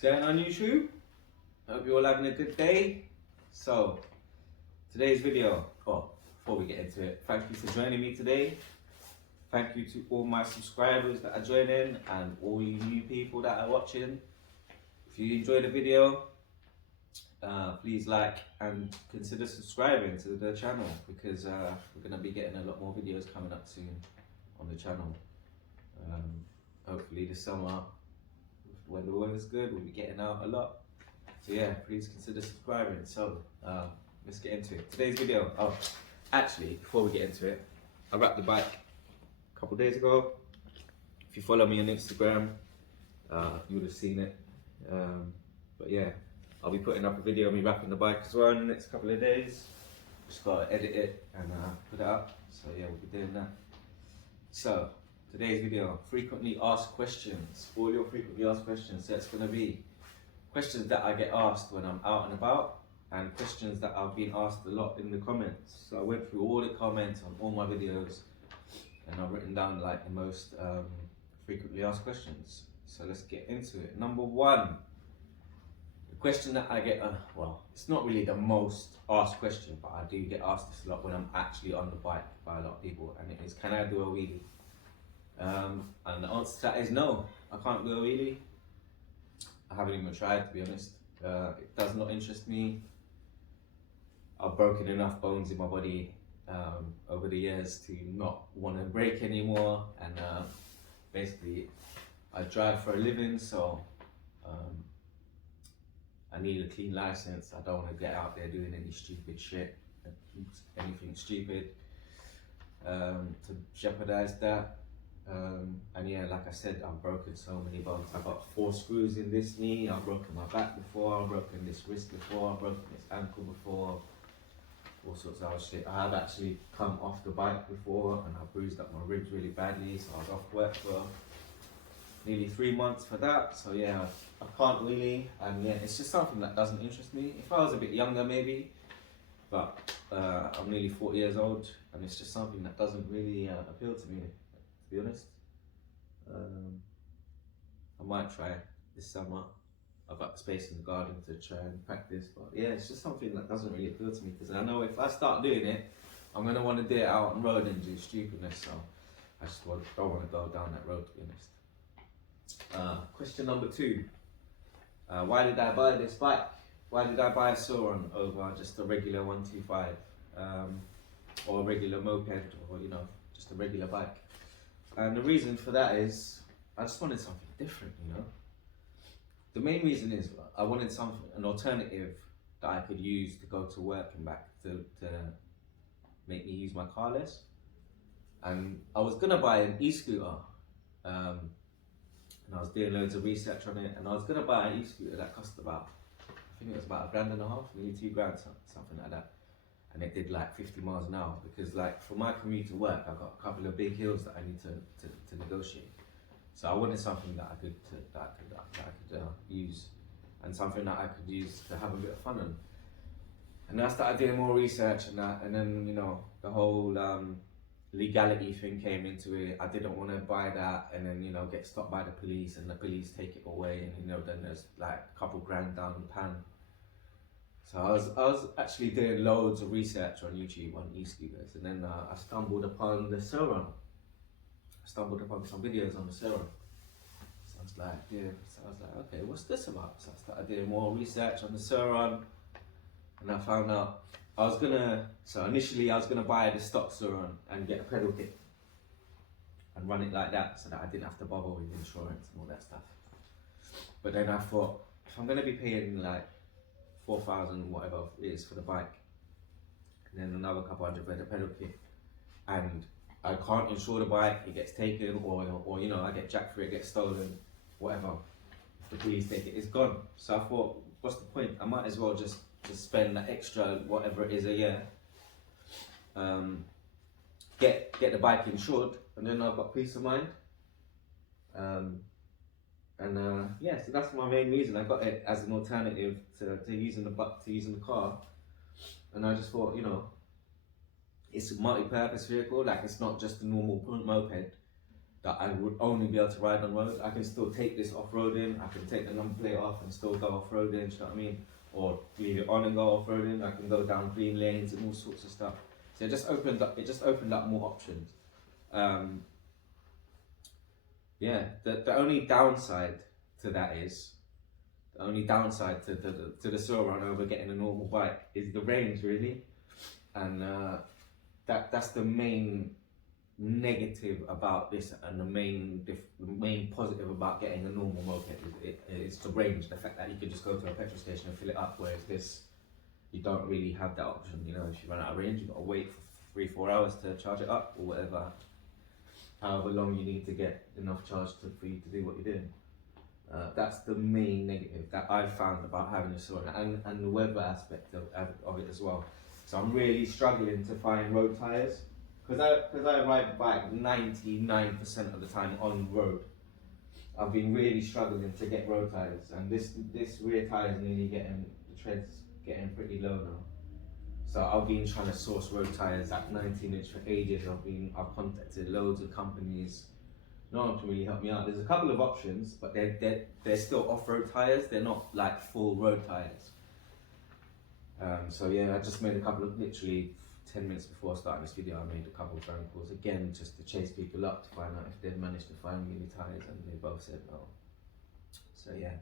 going on YouTube? Hope you're all having a good day. So, today's video, before we get into it, thank you for joining me today. Thank you to all my subscribers that are joining and all you new people that are watching. If you enjoyed the video, please like and consider subscribing to the channel because we're going to be getting a lot more videos coming up soon on the channel. Hopefully this summer, when the weather's good, we'll be getting out a lot. So yeah, please consider subscribing. So let's get into it. Today's video, actually, before we get into it, I wrapped the bike a couple days ago. If you follow me on Instagram, you would have seen it. But yeah, I'll be putting up a video of me wrapping the bike as well in the next couple of days. Just gotta edit it and put it up. So yeah, we'll be doing that. So today's video, frequently asked questions. All your frequently asked questions. So it's gonna be questions that I get asked when I'm out and about, and questions that I've been asked a lot in the comments. So I went through all the comments on all my videos, and I've written down like the most frequently asked questions. So let's get into it. Number one, the question that I get, well, it's not really the most asked question, but I do get asked this a lot when I'm actually on the bike by a lot of people, and it is, can I do a wheelie? And the answer to that is no, I can't do a wheelie. I haven't even tried, to be honest. It does not interest me. I've broken enough bones in my body over the years to not want to break anymore, and basically I drive for a living, so I need a clean license. I don't want to get out there doing any stupid shit, anything stupid to jeopardize that. And yeah, like I said, I've broken so many bones. I've got 4 screws in this knee, I've broken my back before, I've broken this wrist before, I've broken this ankle before, all sorts of other shit. I have actually come off the bike before and I've bruised up my ribs really badly, so I was off work for nearly 3 months for that. So yeah, I can't really, and yeah, it's just something that doesn't interest me. If I was a bit younger maybe, but I'm nearly 40 years old and it's just something that doesn't really appeal to me, to be honest. I might try this summer. I've got space in the garden to try and practice, but yeah, it's just something that doesn't really appeal to me because I know if I start doing it, I'm going to want to do it out on road and do stupidness, so I just don't want to go down that road, to be honest. Question number 2. Why did I buy this bike? Why did I buy a Sur-Ron over just a regular 125 or a regular moped, or you know, just a regular bike? And the reason for that is I just wanted something different, you know. The main reason is I wanted an alternative that I could use to go to work and back to make me use my car less. And I was gonna buy an e-scooter, and I was doing loads of research on it, and I was gonna buy an e-scooter that cost about, I think it was about $1.5 grand, nearly $2 grand, something like that. And it did like 50 miles an hour because like for my commute to work, I've got a couple of big hills that I need to negotiate. So I wanted something that I could use, and something that I could use to have a bit of fun on. And I started doing more research and that, and then you know the whole legality thing came into it. I didn't want to buy that and then you know get stopped by the police and the police take it away, and you know then there's like a couple grand down the pan. So I was actually doing loads of research on YouTube on e-scooters, and then I stumbled upon the Sur-Ron. I stumbled upon some videos on the Sur-Ron. So I was like, okay, what's this about? So I started doing more research on the Sur-Ron, and I found out initially I was gonna buy the stock Sur-Ron and get a pedal kit and run it like that, so that I didn't have to bother with insurance and all that stuff. But then I thought, if I'm gonna be paying like 4,000 whatever it is for the bike, and then another couple hundred for the pedal kit, and I can't insure the bike, it gets taken, or you know, I get jacked for it, it gets stolen, whatever. If the police take it, it's gone. So I thought, what's the point? I might as well just spend that extra whatever it is a year, get the bike insured, and then I've got peace of mind. Yeah, so that's my main reason. I got it as an alternative to using the car, and I just thought, you know, it's a multi-purpose vehicle. Like it's not just a normal moped. that I would only be able to ride on road. I can still take this off-roading, I can take the number plate off and still go off-roading, do you know what I mean? Or leave it on and go off-roading. I can go down green lanes and all sorts of stuff. So it just opened up more options. Yeah, the only downside to that is, the only downside to the Sur-Ron over getting a normal bike is the range, really. And that's the main negative about this, and the main positive about getting a normal moped is the range. The fact that you can just go to a petrol station and fill it up, whereas this, you don't really have that option. You know, if you run out of range, you've got to wait for 3-4 hours to charge it up, or whatever, however long you need to get enough charge for you to do what you're doing. That's the main negative that I've found about having a Sur-Ron, and the weather aspect of it as well. So I'm really struggling to find road tyres, because I ride the bike 99% of the time on road. I've been really struggling to get road tyres, and this rear tyre is nearly the tread's getting pretty low now. So I've been trying to source road tyres at 19-inch for ages. I've contacted loads of companies. No one can really help me out. There's a couple of options, but they're still off-road tyres. They're not like full road tyres. So yeah, I just made a couple of, literally 10 minutes before starting this video, I made a couple of phone calls again just to chase people up to find out if they'd managed to find me any tyres, and they both said no. So yeah.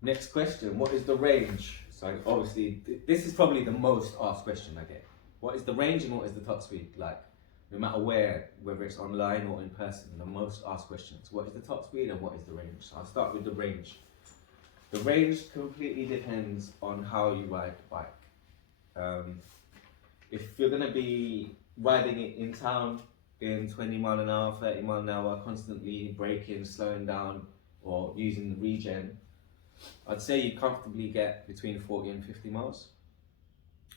Next question, what is the range? So obviously, this is probably the most asked question I get. What is the range and what is the top speed? Like, no matter where, whether it's online or in person, the most asked questions. What is the top speed and what is the range? So I'll start with the range. The range completely depends on how you ride the bike. If you're going to be riding it in town in 20 mile an hour, 30 mile an hour, constantly braking, slowing down, or using the regen, I'd say you comfortably get between 40 and 50 miles.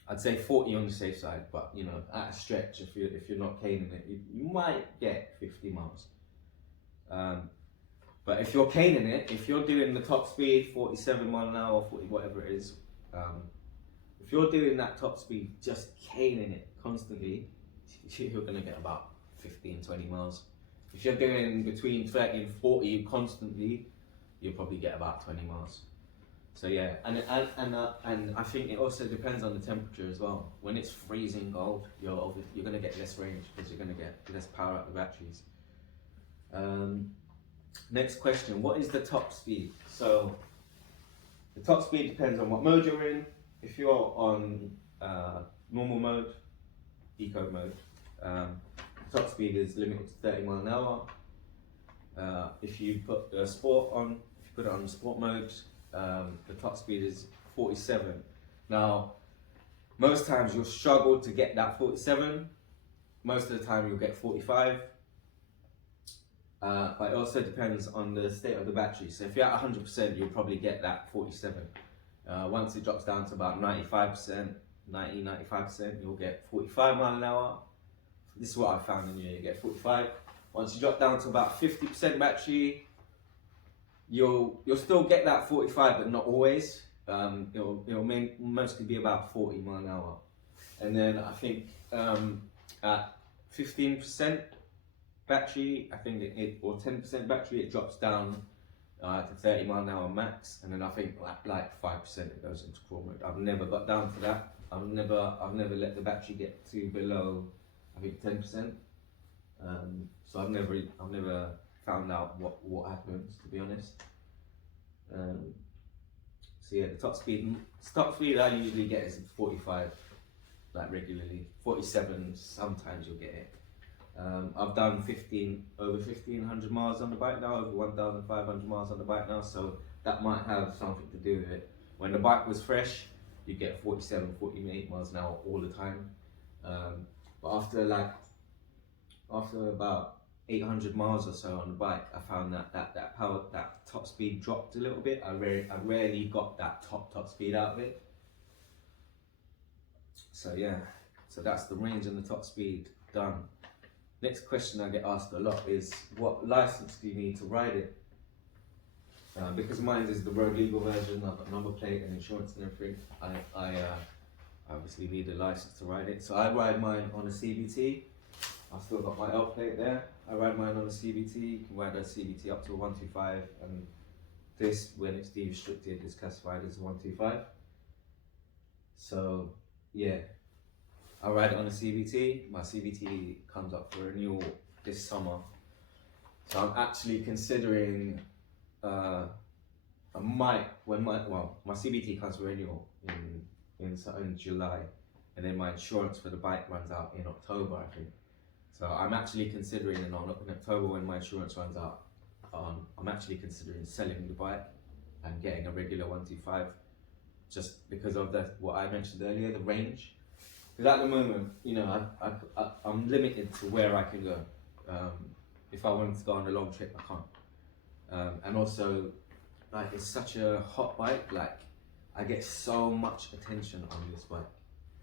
I'd say 40 on the safe side, but you know, at a stretch, if you're not caning it, you might get 50 miles. But if you're caning it, if you're doing the top speed, 47 mile an hour, 40, whatever it is, if you're doing that top speed, just caning it constantly, you're going to get about 15, 20 miles. If you're doing between 30 and 40 constantly, you'll probably get about 20 miles. So yeah, and I think it also depends on the temperature as well. When it's freezing cold, you're going to get less range because you're going to get less power out of the batteries. Next question, what is the top speed? So the top speed depends on what mode you're in. If you're on normal mode, eco mode, top speed is limited to 30 mile an hour. If you put sport on, if you put it on sport mode, the top speed is 47. Now, most times you'll struggle to get that 47. Most of the time you'll get 45. But it also depends on the state of the battery. So if you're at 100%, you'll probably get that 47. Once it drops down to about 95%, 95%, you'll get 45 mile an hour. This is what I found in you get 45. Once you drop down to about 50% battery, you'll still get that 45, but not always. It'll mostly be about 40 mile an hour. And then I think at 15% battery, I think or 10% battery, it drops down to 30 mile an hour max, and then I think like 5% it goes into crawl mode. I've never got down to that. I've never let the battery get to below, I think 10%. So I've never found out what happens, to be honest. So yeah, the top speed I usually get is 45, like regularly. 47, sometimes you'll get it. I've done over 1,500 miles on the bike now, over 1,500 miles on the bike now, so that might have something to do with it. When the bike was fresh, you get 47, 48 miles an hour all the time. But after about 800 miles or so on the bike, I found that top speed dropped a little bit. I rarely got that top speed out of it. So yeah, so that's the range and the top speed done. Next question I get asked a lot is, what license do you need to ride it? Because mine is the road legal version, I've got number plate and insurance and everything, I obviously need a license to ride it. So I ride mine on a CVT. I've still got my L plate there. I ride mine on a CVT. You can ride a CVT up to a 125, and this, when it's de-restricted, is classified as a 125. So yeah, I ride it on a CVT. My CVT comes up for renewal this summer. So I'm actually considering, my CVT comes for renewal in July, and then my insurance for the bike runs out in October, I think. So I'm actually considering, in October when my insurance runs out, I'm actually considering selling the bike and getting a regular 125, just because of what I mentioned earlier, the range. Because at the moment, you know, I'm limited to where I can go. If I wanted to go on a long trip, I can't. And also, like, it's such a hot bike. Like, I get so much attention on this bike.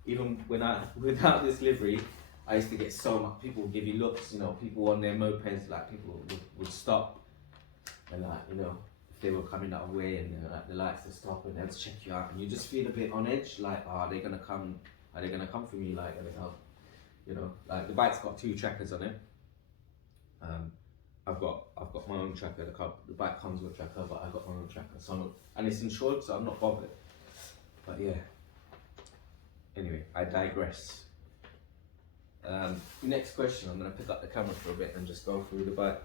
Even without this livery, I used to get so much. People would give you looks. You know, people on their mopeds, like, people would stop, and like, you know, if they were coming that way, and like the lights would stop, and they'd check you out, and you just feel a bit on edge. Like, are they gonna come? Are they gonna come for me? Like, you know, like the bike's got 2 trackers on it. I've got my own tracker. The bike comes with a tracker, but I've got my own tracker. So and it's insured, so I'm not bothered. But yeah. Anyway, I digress. Next question. I'm gonna pick up the camera for a bit and just go through the bike.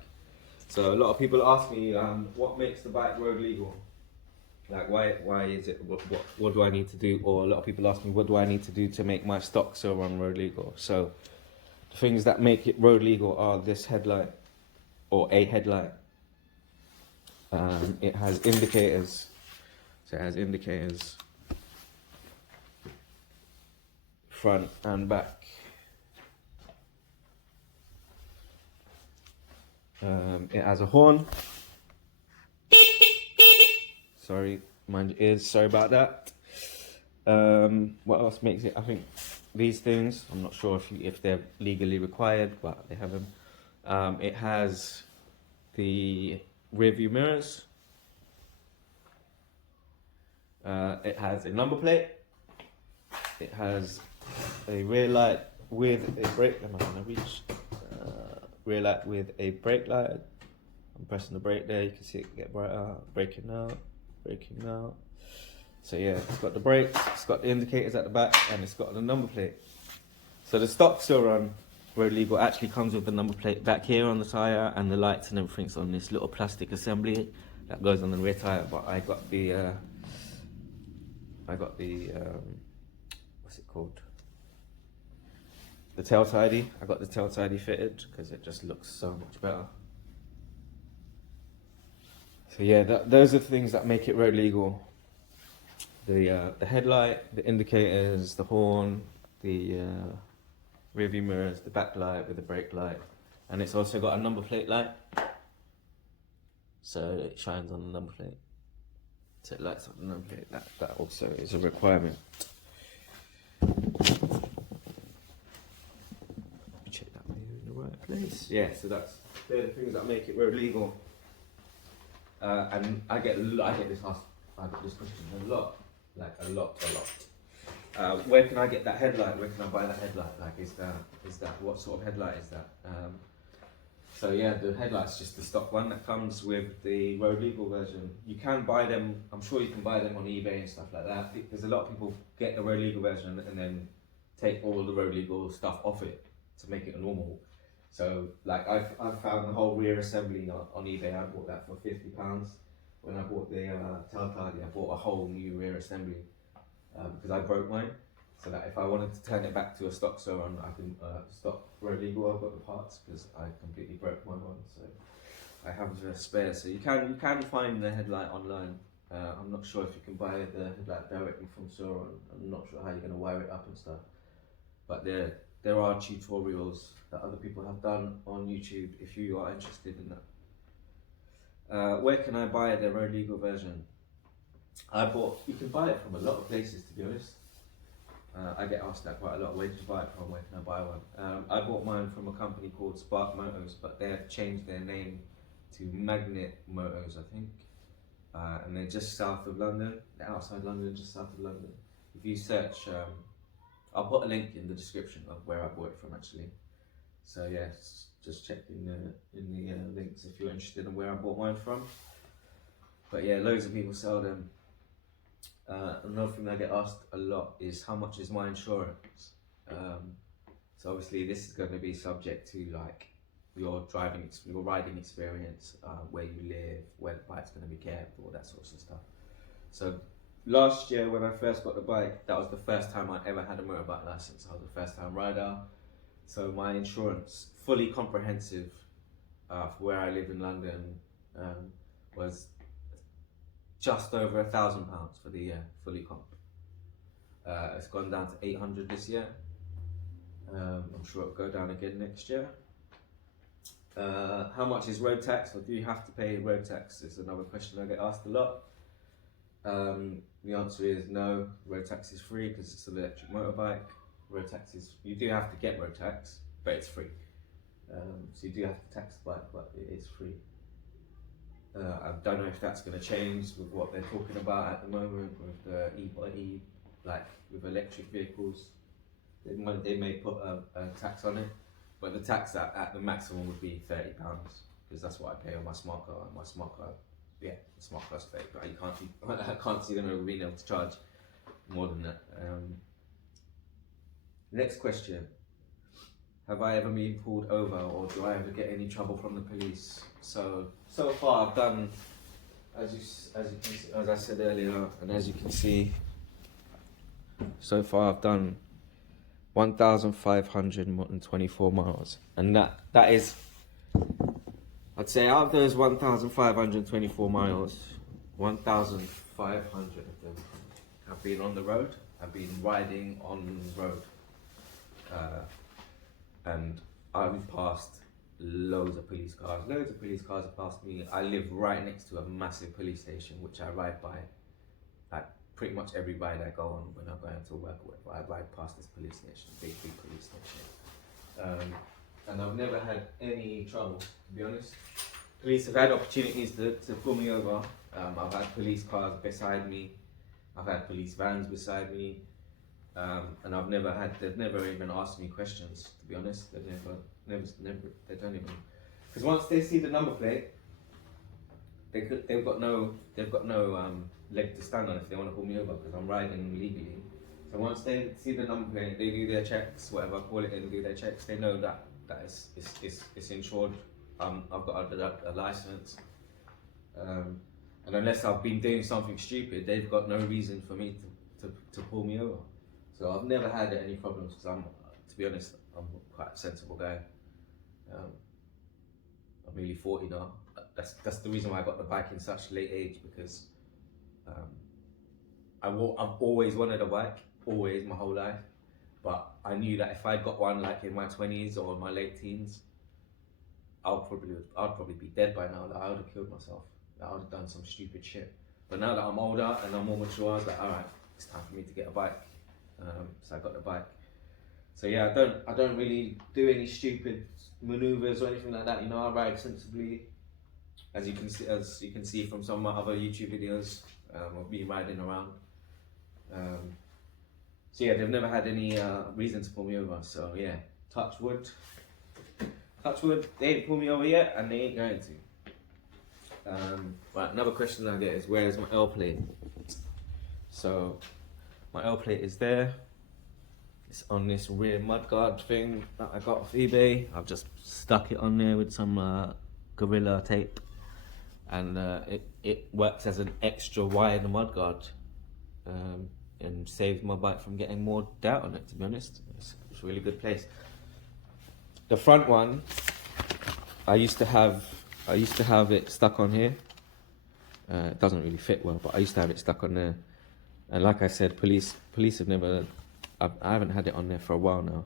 So a lot of people ask me, what makes the bike road legal? Like, why is it? What do I need to do? Or a lot of people ask me, what do I need to do to make my stock Sur-Ron Road Legal? So the things that make it road legal are this headlight, or a headlight. It has indicators. So it has indicators front and back. It has a horn. Sorry, mind your ears, sorry about that. What else makes it? I think these things, I'm not sure if they're legally required, but they have them. It has the rear view mirrors. It has a number plate. It has a rear light with a brake. Am I gonna reach? Rear light with a brake light. I'm pressing the brake there. You can see it get brighter. Braking now. So yeah, it's got the brakes. It's got the indicators at the back, and it's got the number plate. So the stock Sur-Ron Road Legal actually comes with the number plate back here on the tire, and the lights and everything's on this little plastic assembly that goes on the rear tire. But I got the what's it called? The tail tidy. I got the tail tidy fitted because it just looks so much better. So yeah, those are the things that make it road legal. The headlight, the indicators, the horn, the rear view mirrors, the back light with the brake light, and it's also got a number plate light. So it shines on the number plate. So it lights up the number plate. That also is a requirement. Check that we're in the right place. Yeah, so they're the things that make it road legal. And I get this question a lot. Where can I get that headlight? Where can I buy that headlight? Like, is that what sort of headlight is that? So yeah, the headlight's just the stock one that comes with the road legal version. You can buy them. I'm sure you can buy them on eBay and stuff like that. Because a lot of people get the road legal version and then take all the road legal stuff off it to make it a normal. So like I've found the whole rear assembly on eBay. I bought that for £50. When I bought the tail tidy, I bought a whole new rear assembly because I broke mine. So that if I wanted to turn it back to a stock Sur-Ron, I can stock road legal. I've got the parts because I completely broke my one. So I have a spare. So you can find the headlight online. I'm not sure if you can buy the headlight directly from Sur-Ron. I'm not sure how you're going to wire it up and stuff. But there are tutorials that other people have done on YouTube if you are interested in that. Where can I buy the road legal version? You can buy it from a lot of places, to be honest. I get asked that quite a lot. Where did you buy it from? Where can I buy one? I bought mine from a company called Spark Motors, but they have changed their name to Magnet Motors, I think. And they're just south of London. They're outside London, just south of London. If you search, I'll put a link in the description of where I bought it from actually. So yeah, just check in the links if you're interested in where I bought mine from. But yeah, loads of people sell them. Another thing I get asked a lot is how much is my insurance. So obviously this is going to be subject to like your riding experience, where you live, where the bike's going to be kept, all that sorts of stuff. So last year when I first got the bike, that was the first time I ever had a motorbike license. I was a first time rider. So my insurance, fully comprehensive, for where I live in London, was just over £1,000 for the year, fully comp. It's gone down to 800 this year. I'm sure it'll go down again next year. How much is road tax, or do you have to pay road tax? Is another question I get asked a lot. The answer is no, road tax is free because it's an electric motorbike. Road tax is, you do have to get road tax, but it's free. So you do have to tax the bike, but it is free. I don't know if that's going to change with what they're talking about at the moment with the like with electric vehicles. They may put a tax on it, but the tax at the maximum would be £30 because that's what I pay on my smart car. My smart car, yeah, the smart car's £30, but I can't see them ever being able to charge more than that. Next question. Have I ever been pulled over, or do I ever get any trouble from the police? So far I've done, as I said earlier, and as you can see, so far I've done 1,524 miles, and that is, I'd say out of those 1,524 miles, 1,500 of them have been on the road. I've been riding on the road. And I've passed loads of police cars. Loads of police cars have passed me. I live right next to a massive police station, which I ride by. Like pretty much every ride I go on when I'm going to work or whatever, I ride past this police station, big police station. And I've never had any trouble, to be honest. Police have had opportunities to pull me over. I've had police cars beside me. I've had police vans beside me. And they've never even asked me questions, to be honest. They don't even, because once they see the number plate, they've got no leg to stand on if they want to pull me over, because I'm riding legally. So once they see the number plate, they do their checks, whatever, call it in, do their checks, they know that it's insured. I've got a license. And unless I've been doing something stupid, they've got no reason for me to pull me over. So I've never had any problems because to be honest, I'm quite a sensible guy. I'm nearly 40 now. That's the reason why I got the bike in such a late age, because I've always wanted a bike, always, my whole life. But I knew that if I'd got one like in my 20s or my late teens, I'd probably be dead by now. That I would have killed myself. That I would have done some stupid shit. But now that I'm older and I'm more mature, I was like, all right, it's time for me to get a bike. So I got the bike. So yeah, I don't really do any stupid maneuvers or anything like that. You know, I ride sensibly, as you can see from some of my other YouTube videos of me riding around. So yeah, they've never had any reason to pull me over. So yeah, touch wood. They ain't pulled me over yet, and they ain't going to. Right, another question I get is, where is my L plate? So my L plate is there. It's on this rear mudguard thing that I got off eBay. I've just stuck it on there with some Gorilla tape, and it works as an extra wide mudguard, and saves my bike from getting more dirt on it. To be honest, it's a really good place. The front one, I used to have it stuck on here. It doesn't really fit well, but I used to have it stuck on there. And like I said, police have never. I haven't had it on there for a while now,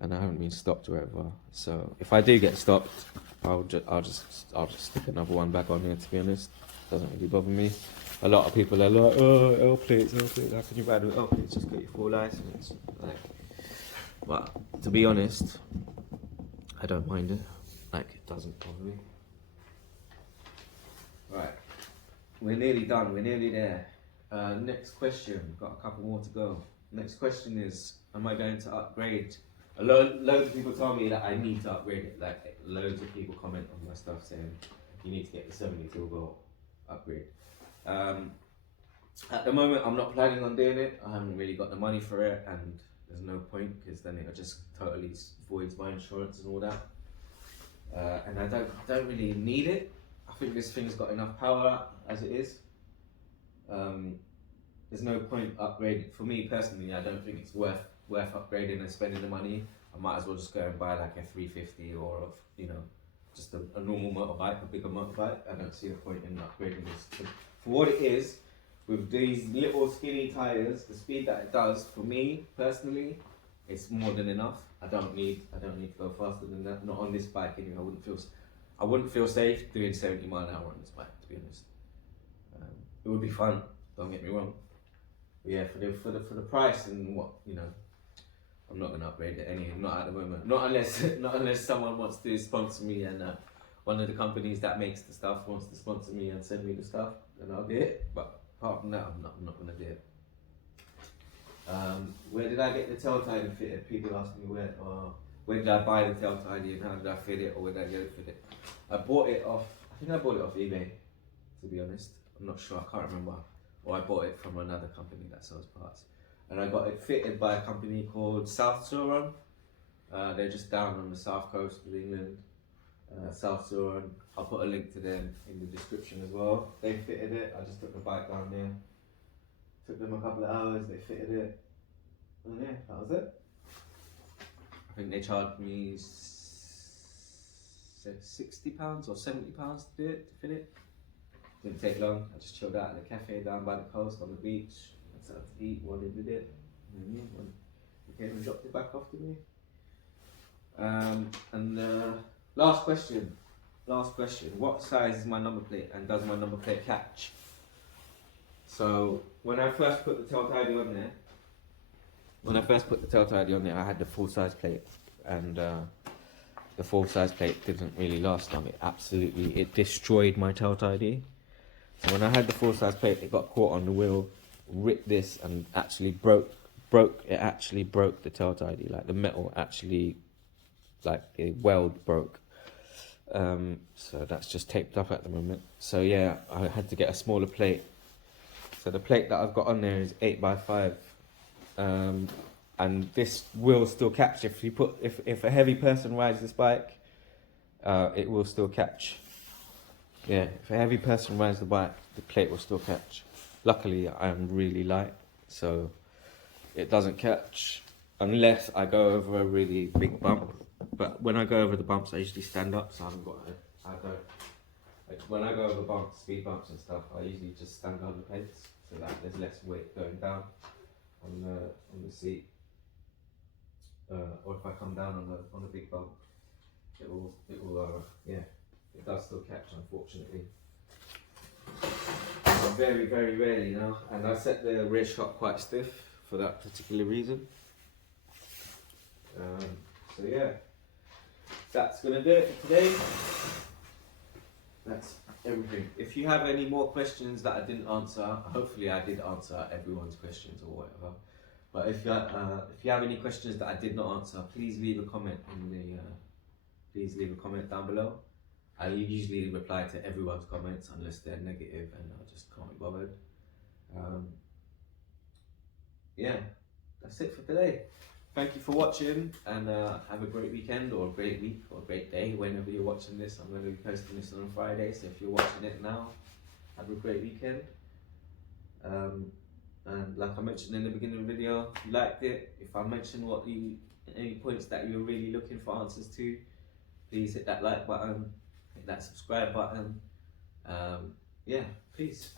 and I haven't been stopped or whatever. So if I do get stopped, I'll just stick another one back on here. To be honest, doesn't really bother me. A lot of people are like, oh, L plates. How can you ride with L plates? Just get your full license. Like, but to be honest, I don't mind it. Like, it doesn't bother me. Right, we're nearly done. We're nearly there. Next question. Got a couple more to go. Next question is, am I going to upgrade Loads of people tell me that I need to upgrade it. Like loads of people comment on my stuff saying you need to get the 72 volt upgrade. At the moment, I'm not planning on doing it. I haven't really got the money for it, and there's no point because then it just totally voids my insurance and all that. And I don't really need it. I think this thing's got enough power as it is. There's no point upgrading. For me personally, I don't think it's worth upgrading and spending the money. I might as well just go and buy like a 350 or just a normal motorbike, a bigger motorbike. I don't see a point in upgrading this. For what it is, with these little skinny tires, the speed that it does, for me personally, it's more than enough. I don't need to go faster than that. Not on this bike anyway. I wouldn't feel safe doing 70 mile an hour on this bike, to be honest. It would be fun. Don't get me wrong. But yeah, for the price and what I'm not gonna upgrade it anyway. Not at the moment. Not unless someone wants to sponsor me and one of the companies that makes the stuff wants to sponsor me and send me the stuff, then I'll do it. But apart from that, I'm not gonna do it. Where did I get the tail tidy fitted? People ask me where did I buy the tail tidy and how did I fit it, or where did I get it fitted? I bought it off. I think I bought it off eBay. To be honest, I'm not sure. I can't remember. Or I bought it from another company that sells parts. And I got it fitted by a company called Sur-Ron. They're just down on the south coast of England. Sur-Ron. I'll put a link to them in the description as well. They fitted it. I just took the bike down there. Took them a couple of hours. They fitted it. And yeah, that was it. I think they charged me £60 or £70 to do it, to fit it. Didn't take long. I just chilled out at the cafe down by the coast on the beach. I started to eat while they did it. And yeah, he came and dropped it back off to me. Last question. What size is my number plate, and does my number plate catch? So when I first put the tail tidy on there, I had the full size plate, and the full size plate didn't really last long. It destroyed my tail tidy. So when I had the full size plate, it got caught on the wheel, ripped this, and actually broke the tail tidy. Like the metal actually, like the weld broke. So that's just taped up at the moment. So yeah, I had to get a smaller plate. So the plate that I've got on there is 8x5. And this will still catch if a heavy person rides this bike, it will still catch. Yeah, if a heavy person rides the bike, the plate will still catch. Luckily, I am really light, so it doesn't catch unless I go over a really big bump. But when I go over the bumps, I usually stand up, so when I go over bumps, speed bumps and stuff, I usually just stand on the plates so that there's less weight going down on the seat. Or if I come down on a big bump, it does still catch, unfortunately. Very, very rarely now, and I set the rear shock quite stiff for that particular reason. So yeah, that's gonna do it for today. That's everything. If you have any more questions that I didn't answer, hopefully I did answer everyone's questions or whatever. But if you have any questions that I did not answer, please leave a comment down below. I usually reply to everyone's comments unless they're negative, and I just can't be bothered. Yeah, that's it for today. Thank you for watching, and have a great weekend, or a great week, or a great day whenever you're watching this. I'm going to be posting this on Friday, so if you're watching it now, have a great weekend. And like I mentioned in the beginning of the video, if you liked it, if I mentioned any points that you're really looking for answers to, please hit that like button, hit that subscribe button. Yeah, peace.